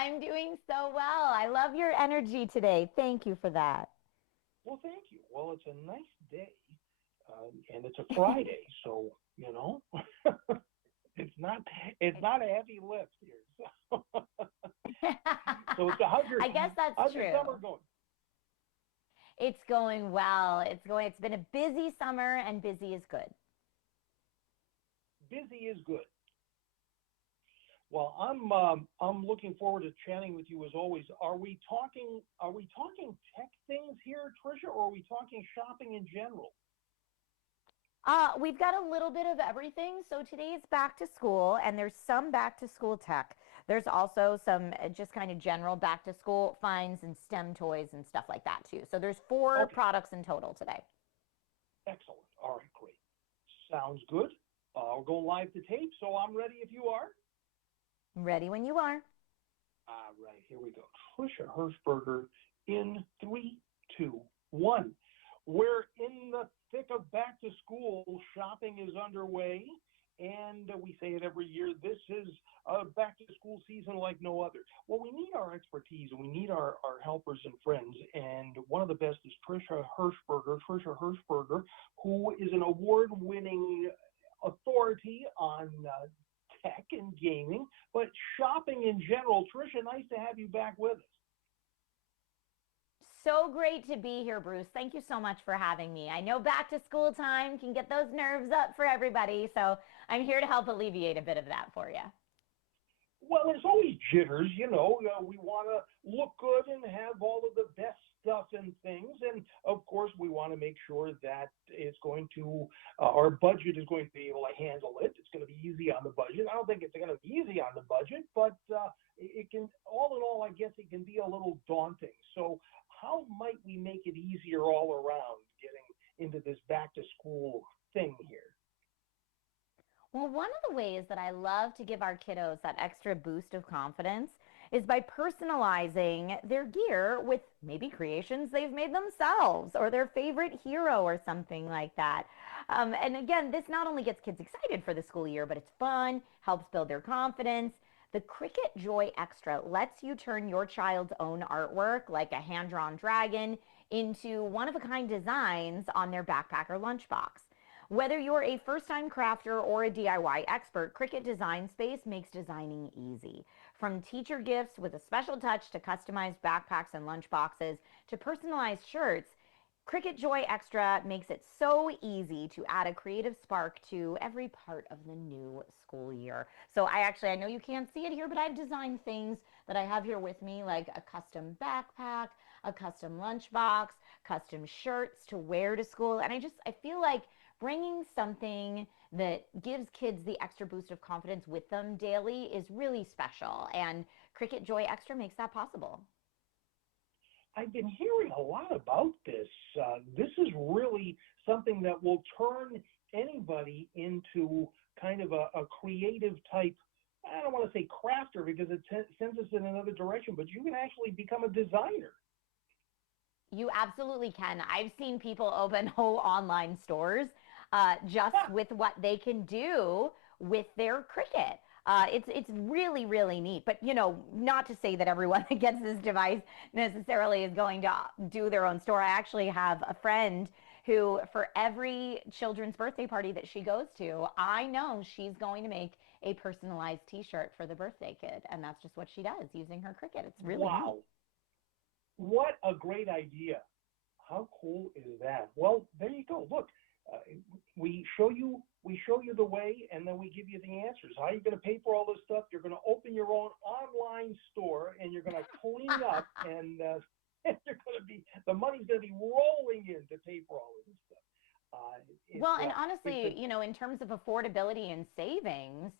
I'm doing so well. I love your energy today. Thank you for that. Well, thank you. Well, it's a nice day, and it's a Friday, so it's not it's not a heavy lift here. So, so it's I guess that's how's your summer true. going? It's going well. It's been a busy summer and busy is good. Busy is good. Well, I'm looking forward to chatting with you as always. Are we talking tech things here, Trisha, or are we talking shopping in general? We've got a little bit of everything. So today's back to school, and there's some back to school tech. There's also some just kind of general back to school finds and STEM toys and stuff like that too. So there's four Okay, products in total today. excellent. All right, great. Sounds good. We're going live to tape, so I'm ready if you are. Ready when you are. All right, here we go. Trisha Hershberger in three, two, one. We're in the thick of back to school. Shopping is underway. And we say it every year. This is a back to school season like no other. Well, we need our expertise and we need our helpers and friends. And one of the best is Trisha Hershberger, who is an award winning authority on tech and gaming, but shopping in general. Trisha, nice to have you back with us. So great to be here, Bruce. Thank you so much for having me. I know back to school time can get those nerves up for everybody, so I'm here to help alleviate a bit of that for you. Well, there's always jitters, we want to look good and have all of the best stuff and things. And of course, we want to make sure that our budget is going to be able to handle it. It's going to be easy on the budget. I don't think it's going to be easy on the budget, but it can, all in all, I guess it can be a little daunting. So, how might we make it easier all around getting into this back to school thing here? Well, one of the ways that I love to give our kiddos that extra boost of confidence is by personalizing their gear with maybe creations they've made themselves or their favorite hero or something like that. And again, this not only gets kids excited for the school year, but it's fun, helps build their confidence. The Cricut Joy Extra lets you turn your child's own artwork, like a hand-drawn dragon, into one-of-a-kind designs on their backpack or lunchbox. Whether you're a first-time crafter or a DIY expert, Cricut Design Space makes designing easy. From teacher gifts with a special touch to customized backpacks and lunchboxes to personalized shirts, Cricut Joy Extra makes it so easy to add a creative spark to every part of the new school year. So I know you can't see it here, but I've designed things that I have here with me, like a custom backpack, a custom lunchbox, custom shirts to wear to school. And I feel like bringing something that gives kids the extra boost of confidence with them daily is really special. And Cricut Joy Extra makes that possible. I've been hearing a lot about this. This is really something that will turn anybody into kind of a creative type. I don't want to say crafter because it sends us in another direction, but you can actually become a designer. You absolutely can. I've seen people open whole online stores just Ah, with what they can do with their Cricut. It's really really neat. But not to say that everyone that gets this device necessarily is going to do their own store. I actually have a friend who, for every children's birthday party that she goes to, I know she's going to make a personalized T-shirt for the birthday kid, and that's just what she does using her Cricut. It's really neat. wow, what a great idea! How cool is that? Well, there you go. Look, uh, we show you the way, and then we give you the answers. How are you going to pay for all this stuff? You're going to open your own online store, and you're going to clean up, and you're going to be the money's going to be rolling in to pay for all of this stuff. Well, and It's a honestly, in terms of affordability and savings,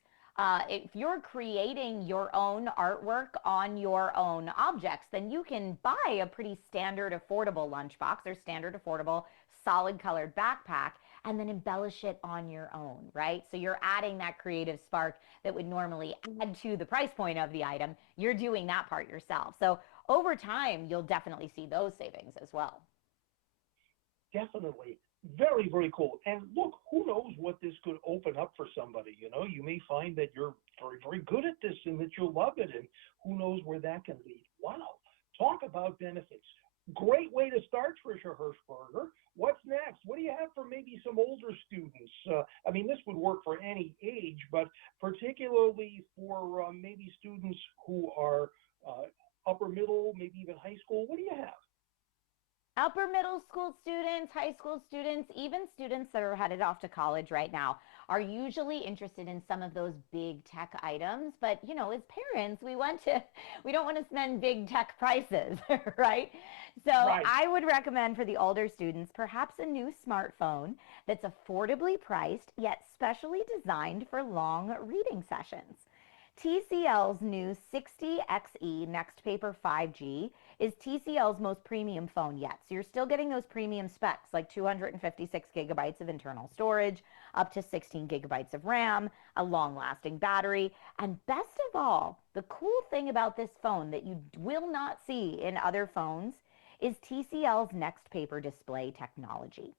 if you're creating your own artwork on your own objects, then you can buy a pretty standard affordable lunchbox or standard affordable solid colored backpack and then embellish it on your own, right? So you're adding that creative spark that would normally add to the price point of the item. You're doing that part yourself. So over time, you'll definitely see those savings as well. definitely. Very, very cool. And look, who knows what this could open up for somebody? You may find that you're very, very good at this and that you'll love it. And who knows where that can lead. Wow. Talk about benefits. Great way to start, Trisha Hershberger. What's next? What do you have for maybe some older students? I mean, this would work for any age, but particularly for maybe students who are upper middle, maybe even high school. What do you have? Upper middle school students, high school students, even students that are headed off to college right now are usually interested in some of those big tech items. But, as parents, we don't want to spend big tech prices, right? So Right. I would recommend for the older students perhaps a new smartphone that's affordably priced yet specially designed for long reading sessions. TCL's new 60XE Next Paper 5G is TCL's most premium phone yet. So you're still getting those premium specs like 256 gigabytes of internal storage, up to 16 gigabytes of RAM, a long lasting battery, and best of all, the cool thing about this phone that you will not see in other phones is TCL's Next Paper display technology.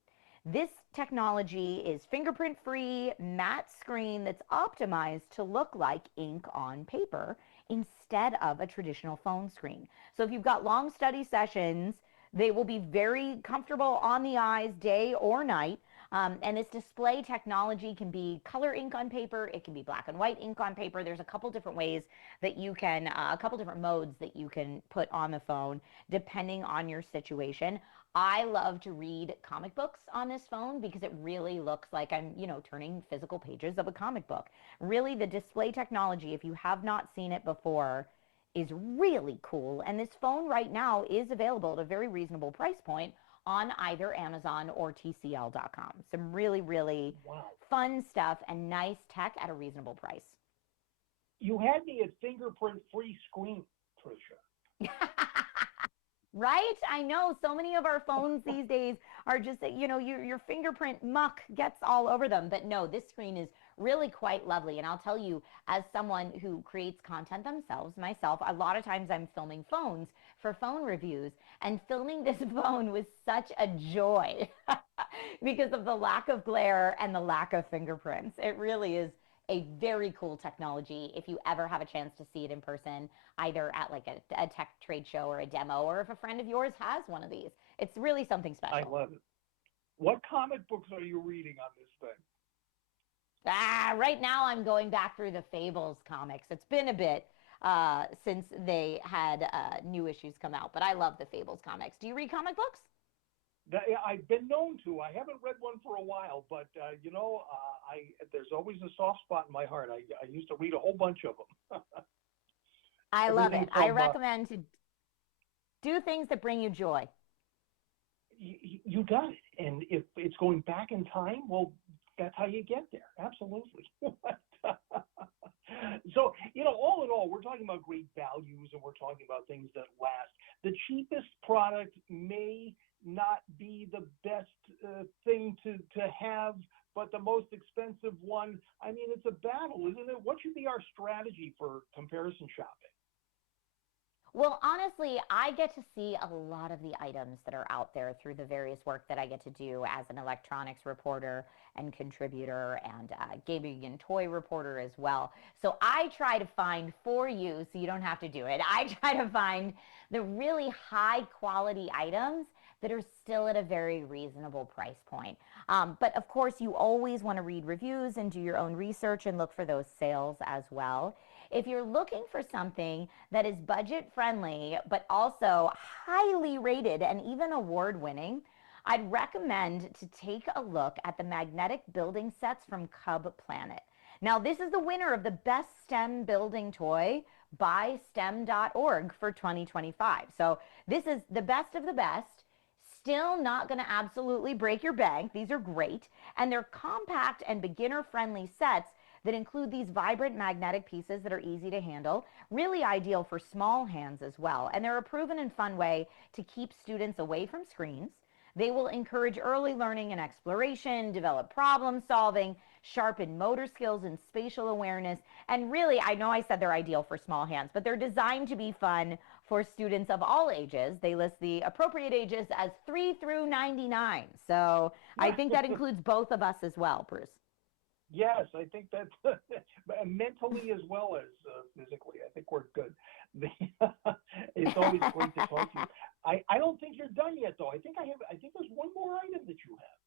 This technology is fingerprint free, matte screen that's optimized to look like ink on paper instead of a traditional phone screen. So if you've got long study sessions, they will be very comfortable on the eyes day or night. And this display technology can be color ink on paper. It can be black and white ink on paper. There's a couple different ways that you can, a couple different modes that you can put on the phone depending on your situation. I love to read comic books on this phone because it really looks like I'm, turning physical pages of a comic book. Really, the display technology, if you have not seen it before, is really cool. And this phone right now is available at a very reasonable price point on either Amazon or TCL.com. Some really, really Wow. fun stuff and nice tech at a reasonable price. You had me at fingerprint free screen, Trisha. Right? I know so many of our phones these days are just that, your fingerprint muck gets all over them. But no, this screen is really quite lovely. And I'll tell you, as someone who creates content themselves, myself, a lot of times I'm filming phones for phone reviews. And filming this phone was such a joy because of the lack of glare and the lack of fingerprints. It really is a very cool technology if you ever have a chance to see it in person, either at like a tech trade show or a demo, or if a friend of yours has one of these. It's really something I special. love it. What comic books are you reading on this thing? Right now I'm going back through the Fables comics. It's been a bit since they had new issues come out, but I love the Fables comics. Do you read comic books? I've been known to. I haven't read one for a while, but I there's always a soft spot in my heart. I used to read a whole bunch of them. I love Everything it. I from recommend to do things that bring you joy. you got it. And if it's going back in time, well, that's how you get there. Absolutely. So, all in all, we're talking about great values and we're talking about things that last. The cheapest product may not be the best thing to have, but the most expensive one, I mean, it's a battle, isn't it? What should be our strategy for comparison shopping? Well, honestly, I get to see a lot of the items that are out there through the various work that I get to do as an electronics reporter and contributor and gaming and toy reporter as well. So I try to find for you, so you don't have to do it, I try to find the really high quality items that are still at a very reasonable price point. But of course, you always want to read reviews and do your own research and look for those sales as well. If you're looking for something that is budget friendly, but also highly rated and even award winning, I'd recommend to take a look at the magnetic building sets from Cub Planet. Now, this is the winner of the best STEM building toy by STEM.org for 2025. So this is the best of the best. Still not going to absolutely break your bank. These are great. And they're compact and beginner friendly sets that include these vibrant magnetic pieces that are easy to handle, really ideal for small hands as well. And they're a proven and fun way to keep students away from screens. They will encourage early learning and exploration, develop problem solving, sharpen motor skills and spatial awareness. And really, I know I said they're ideal for small hands, but they're designed to be fun for students of all ages. They list the appropriate ages as 3 through 99. So I think that includes both of us as well, Bruce. Yes, I think that's mentally as well as physically. I think we're good. It's always great to talk to you. I don't think you're done yet, though. I think there's one more item that you have.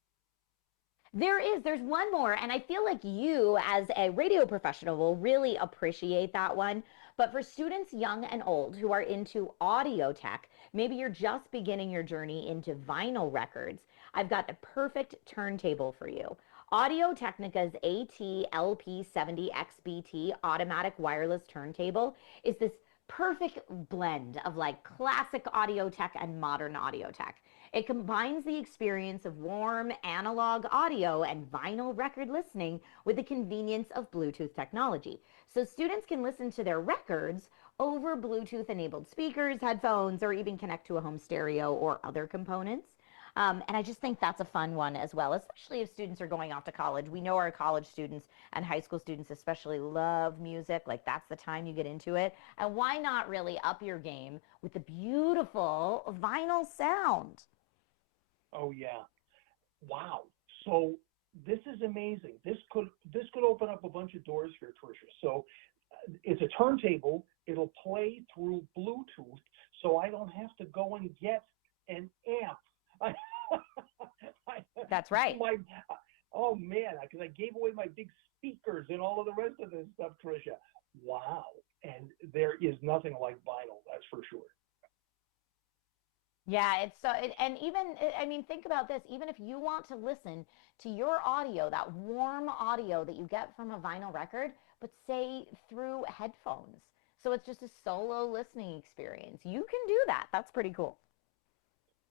There's one more, and I feel like you, as a radio professional, will really appreciate that one. But for students young and old who are into audio tech, maybe you're just beginning your journey into vinyl records, I've got the perfect turntable for you. Audio Technica's AT-LP70XBT automatic wireless turntable is this perfect blend of like classic audio tech and modern audio tech. It combines the experience of warm analog audio and vinyl record listening with the convenience of Bluetooth technology. So students can listen to their records over Bluetooth enabled speakers, headphones, or even connect to a home stereo or other components. And I just think that's a fun one as well, especially if students are going off to college. We know our college students and high school students especially love music. Like that's the time you get into it. And why not really up your game with the beautiful vinyl sound? Oh yeah. Wow. So this is amazing. This could open up a bunch of doors here, Trisha. So it's a turntable. It'll play through Bluetooth, so I don't have to go and get an amp. That's right. Oh man, because I gave away my big speakers and all of the rest of this stuff, Trisha. Wow. And there is nothing like vinyl, that's for sure. Yeah, and even, I mean, think about this. Even if you want to listen to your audio, that warm audio that you get from a vinyl record, but say through headphones. So it's just a solo listening experience. You can do that. That's pretty cool.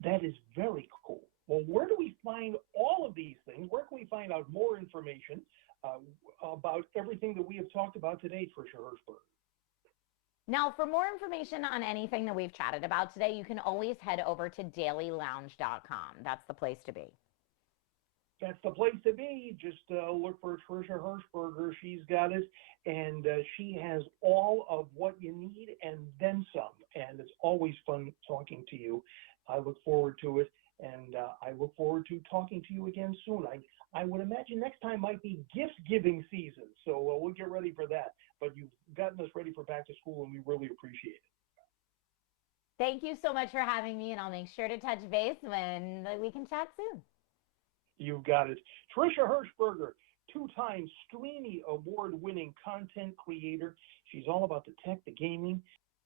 That is very cool. Well, where do we find all of these things? Where can we find out more information uh, about everything that we have talked about today, Trisha Hershberger? Now, for more information on anything that we've chatted about today, you can always head over to dailylounge.com. That's the place to be. That's the place to be. Just look for Trisha Hershberger. She's got it, and she has all of what you need and then some. And it's always fun talking to you. I look forward to it, and I look forward to talking to you again soon. I would imagine next time might be gift giving season, so we'll get ready for that. But you've gotten us ready for back to school, and we really appreciate it. Thank you so much for having me, and I'll make sure to touch base when we can chat soon. You've got it. Trisha Hershberger, two-time Streamy Award-winning content creator. She's all about the tech, the gaming,